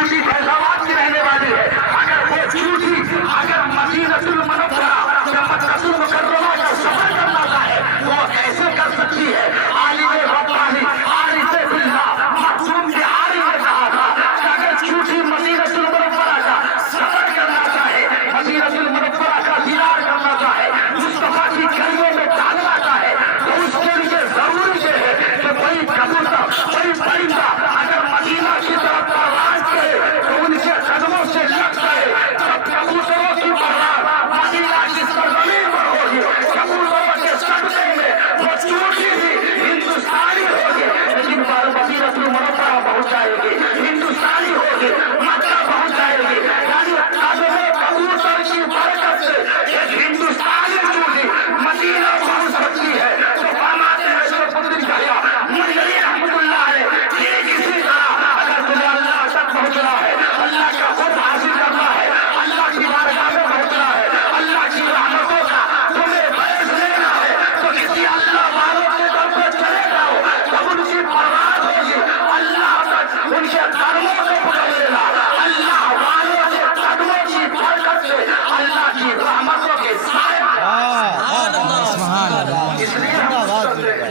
झूठी फैसलाबाद की रहने वाली है, अगर वो झूठी अगर मदीनतुल मुनव्वरा या मक्कातुल मुकर्रमा का सफर करना चाहे तो वो कैसे कर सकती है? आलिम रब्बानी आरिफ बिल्लाह मखदूम बिहारी ने कहा था कि अगर झूठी मदीनतुल मुनव्वरा का सफर करना चाहे, मदीनतुल मुनव्वरा का दीदार करना चाहे, मुस्तफा की गलियों में टहलना चाहे, तो उसके लिए जरूरी है कि कोई कबूतर कोई परिंदा अगर मदीना की तरफ परवाज़ करे तो उनके कदमों से लग जाए। जब कबूतरों की परवाज़ मदीना की सरजमीन पर होगी, कबूतरों के सदक़े में वो झूठी भी हिंदुस्तानी होगी, लेकिन मदीनतुल मुनव्वरा पहुंच जाएगी, हिंदुस्तानी होगी, मक्का पहुंच जाएगी। यानी कदमे कबूतर की बरकत से एक हिंदुस्तानी झूठी मदीना पहुंच सकती है। तो फरमाते हैं शरफुद्दीन कहया मुनव्वरी रहमतुल्लाह अलैह ठीक इसी तरह अगर तुम्हें अल्लाह तक पहुंचना है, अल्लाह का खुद हासिल करना है, अल्लाह की बारगाह में पहुंचना है, अल्लाह की रहमतों का तुम्हें फैज़ लेना है, तो किसी अल्लाह वालों के दर पे चले जाओ, तब उनकी परवाज़ होगी, अल्लाह तक उनके कदमों को पकड़ लेना। अल्लाह वालों के कदमों की बरकत से अल्लाह की रहमतों के साए इसलिए हम करते हैं,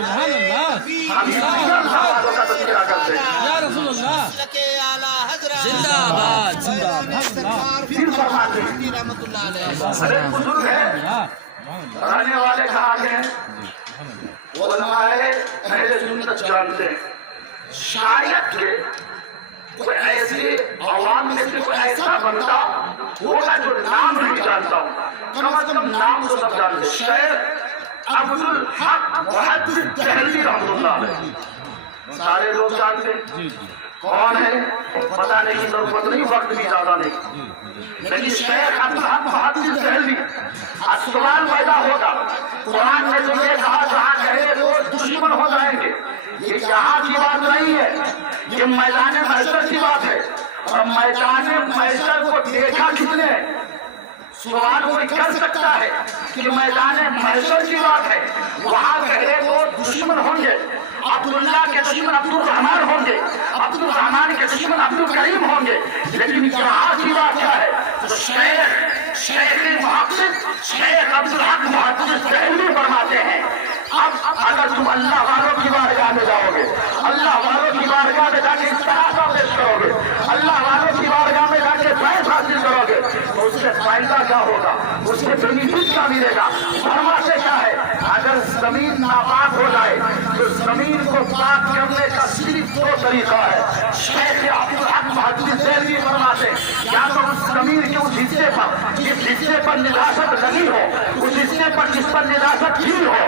हम इसलिए अल्लाह वालों का तज़किरा करते हैं। या रसूल अल्लाह जिंदाबाद जिंदाबाद फिर फरमाते हैं रहमतुल्लाह अलैह अरे बुजुर्ग है रहने वाले कहा हैं, उलमाए अहले सुन्नत जानते हैं, शायद के कोई ऐसी आवाम में से कोई ऐसा बंदा होगा जो नाम नहीं जानता हूँ, कम से कम नाम तो सब जानते हैं। शेख अब्दुल हक मुहद्दिस दहलवी रहमतुल्लाह अलैह सारे लोग जानते हैं, कौन है पता नहीं, जरूरत नहीं, वक्त भी ज्यादा नहीं, लेकिन शेख अब्दुल हक मुहद्दिस दहलवी आज सवाल पैदा होगा, कुरान ने तो ये कहा जहाँ कहे वो दुश्मन हो जाएंगे, ये यहाँ की बात नहीं है, ये मैदान महशर की बात है। और मैदान महशर को देखा किसने? सवाल कोई कर सकता है कि मैदान महशर की बात है, वहाँ कहे वो दुश्मन होंगे, अब्दुल्ला के दुश्मन अब्दुल रहमान होंगे, अब्दुल रहमान के दुश्मन अब्दुल करीम होंगे, लेकिन यहाँ की बात क्या है? तो शेख अब्दुल हक मुहद्दिस दहलवी फरमाते हैं, अब अगर तुम अल्लाह वालों की बारगाह में जाओगे, अल्लाह वालों की बारगाह में जाके इस्तिग़ासा पेश करोगे, अल्लाह वालों की बारगाह में जाके फैज़ हासिल करोगे, तो उससे फायदा क्या होगा? उससे बेनिफिट क्या मिलेगा? फरमाते क्या है? अगर जमीन नापाक हो जाए तो जमीन को पाक करने का सिर्फ दो तरीका है। शेख अब्दुल हक मुहद्दिस दहलवी फरमाते या तो उस जमीन के उस हिस्से पर जिस हिस्से पर निजासत लगी हो, उस हिस्से पर जिस पर निजासत की हो,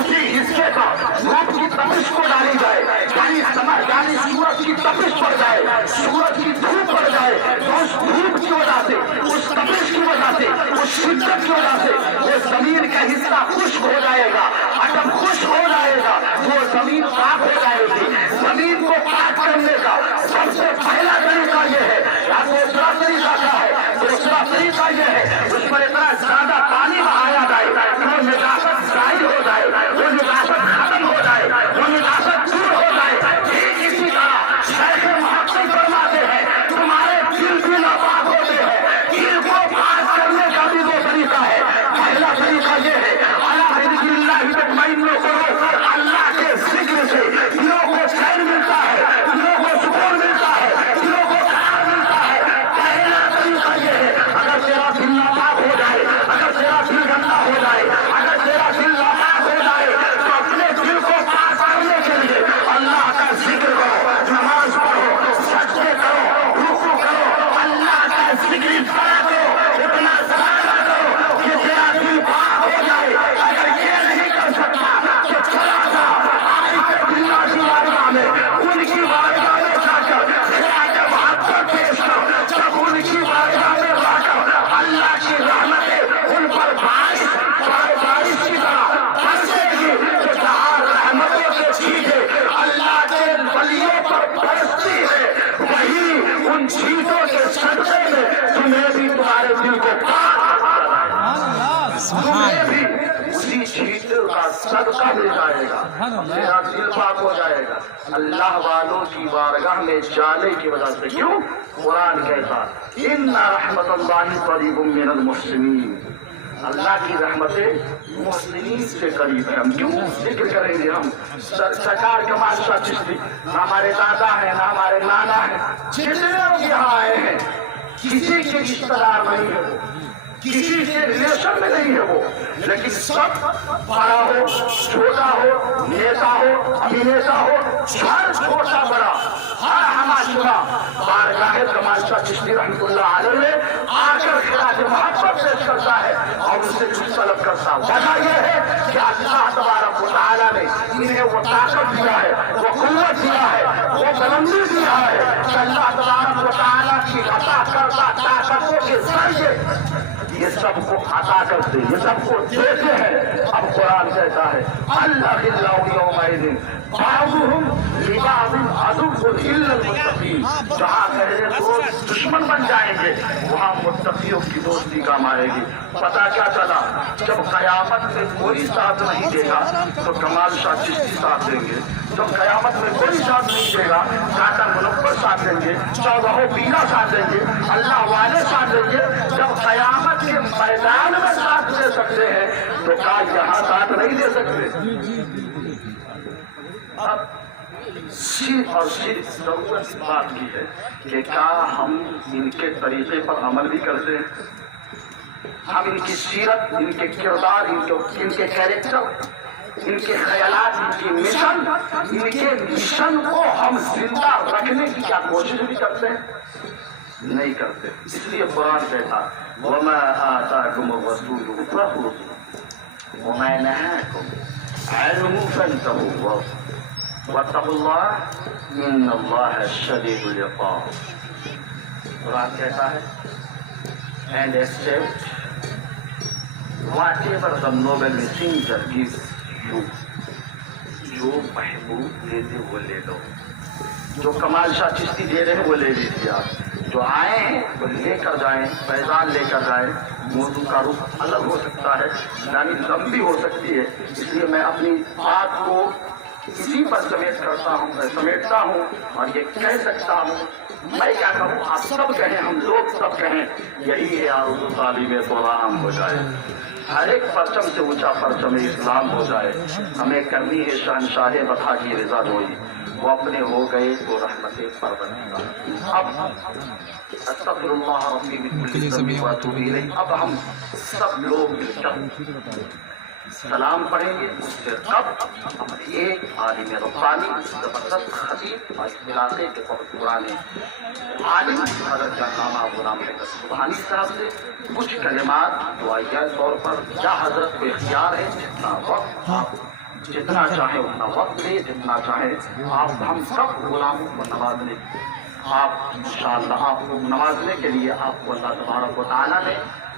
उसी हिस्से पर धूप की तपिश को डाली जाए, यानी सूरज की तपिश पड़ जाए, सूरज की धूप पड़ जाए, तो उस धूप की वजह से, उस तपिश की वजह से, उस शिद्दत की वजह से वो जमीन का हिस्सा खुश्क हो जाएगा। अगर खुश्क हो जाएगा वो जमीन पाक हो जाएगी। जमीन को पाक करने का सबसे पहला तरीका ये है, या दूसरा तरीका क्या है? दूसरा तरीका ये है उस पर इतना ज्यादा पानी बहाया जाए वो निजासत जाहिर हो जाए, वो निजासत खत्म हो जाए, वो निजासत दूर हो जाए। ठीक इसी तरह शेख मुहद्दिस फरमाते हैं तुम्हारे दिल भी नापाक होते हैं, दिल को पाक करने का भी दो तरीका है। पहला तरीका ये है अल्लाह के जिक्र से दिलों को चैन मिलता है, दिलों को सुकून मिलता है, दिलों को करार मिलता है। पहला तरीका ये है अगर तेरा दिल नापाक हो जाए, अगर तेरा दिल गंदा हो जाए, अगर तेरा दिल नापाक हो जाए तो अपने दिल को पाक करने के लिए अल्लाह का जिक्र करो, नमाज पढ़ो, सजदे करो, रुकू करो, अल्लाह का जिक्र इतना करो, इतना सलाह करो कि तेरा दिल पाक हो जाए। अगर ये नहीं कर सकता तो चला जा अल्लाह की बारगाह में, उनकी बारगाह में जाकर मोहब्बत पेश करो। जब उनकी बारगाह में जाकर अल्लाह की रहमतें उन पर बारिश की तरह बरसेगी, तो जहाँ रहमतों के छींटे अल्लाह के वलियों पर बरसती है, वही उन छींटों के सदक़े में तुम्हें भी तुम्हारे दिल को पाक, तुम्हें भी उसी छींटे का صدقہ مل جائے گا، میرا دل پاک ہو جائے گا اللہ والوں کی بارگاہ میں جانے کی وجہ سے۔ کیوں؟ قرآن کہتا ان رحمت اللہ قریب من المحسنین، اللہ کی رحمتیں محسنین سے قریب ہے۔ ہم کیوں ذکر کریں گے؟ ہم سرکار کمال شاہ چشتی نہ ہمارے دادا ہیں نہ ہمارے نانا ہیں، جتنے لوگ یہاں آئے ہیں کسی کے رشتہ دار نہیں ہے وہ، کسی سے ریلیشن میں نہیں ہے وہ، لیکن سب بڑا ہو چھوٹا ہو نیتا ہو ابھینیتا ہو، ہر چھوٹا بڑا ہر ہماشرہ بارگاہ کمال شاہ چشتی رحمۃ اللہ علیہ میں آ کر خراج محبت پیش کرتا ہے اور ان سے کچھ طلب کرتا ہے۔ وجہ یہ ہے کہ اللہ تبارک و تعالیٰ نے انہیں وہ طاقت دیا ہے، وہ قوت دیا ہے، وہ بلندی دیا ہے کہ اللہ تبارک و تعالیٰ کی عطا کردہ طاقتوں کے ذریعے یہ سب کو عطا کرتے، یہ سب کو دیتے ہیں۔ اب قرآن کہتا ہے اللہ یومئذ بعضهم لبعض عدو الا المتقین، جہاں پہلے دوست دشمن بن جائیں گے وہاں متقیوں کی دوستی کام آئے گی۔ پتہ کیا چلا؟ جب قیامت میں کوئی ساتھ نہیں دے گا تو کمال شاہ چشتی ساتھ دیں گے، جب قیامت میں کوئی ساتھ نہیں دے گا ٹاٹا منور ساتھ دیں گے، چودہ بینا ساتھ دیں گے، اللہ والے ساتھ دیں گے۔ جب قیامت کے میدان میں ساتھ دے سکتے ہیں تو کیا یہاں ساتھ نہیں دے سکتے؟ اب صرف اور صرف ضرورت اس بات کی ہے کہ کیا ہم ان کے طریقے پر عمل بھی کرتے ہیں؟ ہم ان کی سیرت، ان کے کردار، ان کے کیریکٹر، ان کے خیالات، ان کی مشن کو ہم زندہ رکھنے کی کیا کوشش بھی کرتے ہیں؟ نہیں کرتے۔ اس لیے قرآن کہتا وَمَا آتَاكُمُ الرَّسُولُ فَخُذُوهُ وَمَا نَهَاكُمْ عَنْهُ فَانْتَهُوا وَاتَّقُوا اللَّهَ إِنَّ اللَّهَ شَدِيدُ الْعِقَابِ۔ قرآن کہتا ہے and accept whatever the noble messenger gives you، جو محبوب دیتے وہ لے لو، جو کمال شاہ چشتی دے رہے ہیں وہ لے لیجیے آپ، جو آئے ہیں وہ لے کر جائیں، فیضان لے کر جائیں۔ موضوع کا رخ الگ ہو سکتا ہے، یعنی لمبی ہو سکتی ہے، اس لیے میں اپنی بات کو اسی پر سمیٹتا ہوں اور یہ کہہ سکتا ہوں، میں کیا کہوں، آپ سب کہیں، ہم لوگ سب کہیں، یہی ہے آرزو طالب غلام ہو جائے، ہر ایک پرچم سے اونچا پرچم اسلام ہو جائے۔ ہمیں کرنی ہے شہنشاہ وفا کی رضا جوئی، وہ اپنے ہو گئے تو رحمت پروردگار۔ اب استغفر اللہ ربی من کل ذنب واتوب الیہ، اب ہم سب لوگ مل کر سلام پڑھیں گے، اس سے تب ہم ایک عالم ربانی زبردست خطیب اور اس علاقے کے بہت پرانے عالم حضرت علامہ غلام حیدر سبحانی صاحب سے کچھ کلمات دعائیہ طور پر، یا حضرت کو اختیار ہے جتنا وقت آپ جتنا چاہیں اتنا وقت لے، جتنا چاہیں آپ، ہم سب غلاموں کو نوازنے، آپ انشاءاللہ آپ کو نوازنے کے لیے آپ کو اللہ تبارک و تعالیٰ نے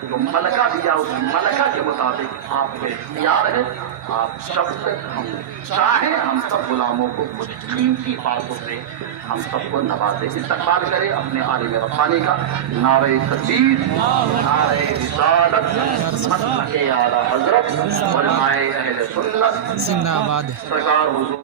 جو ملکہ دیا اس ملکہ کے مطابق آپ کو اختیار ہے، آپ جب تک ہم چاہیں ہم سب غلاموں کو کچھ قیمتی باتوں سے ہم سب کو نوازیں۔ استقبال کریں اپنے عالم ربانی کا۔ نعرہ تکبیر، نعرہ رسالت، مسلک اعلیٰ حضرت، علماء اہل سنت، زندہ باد۔ سرکار حضور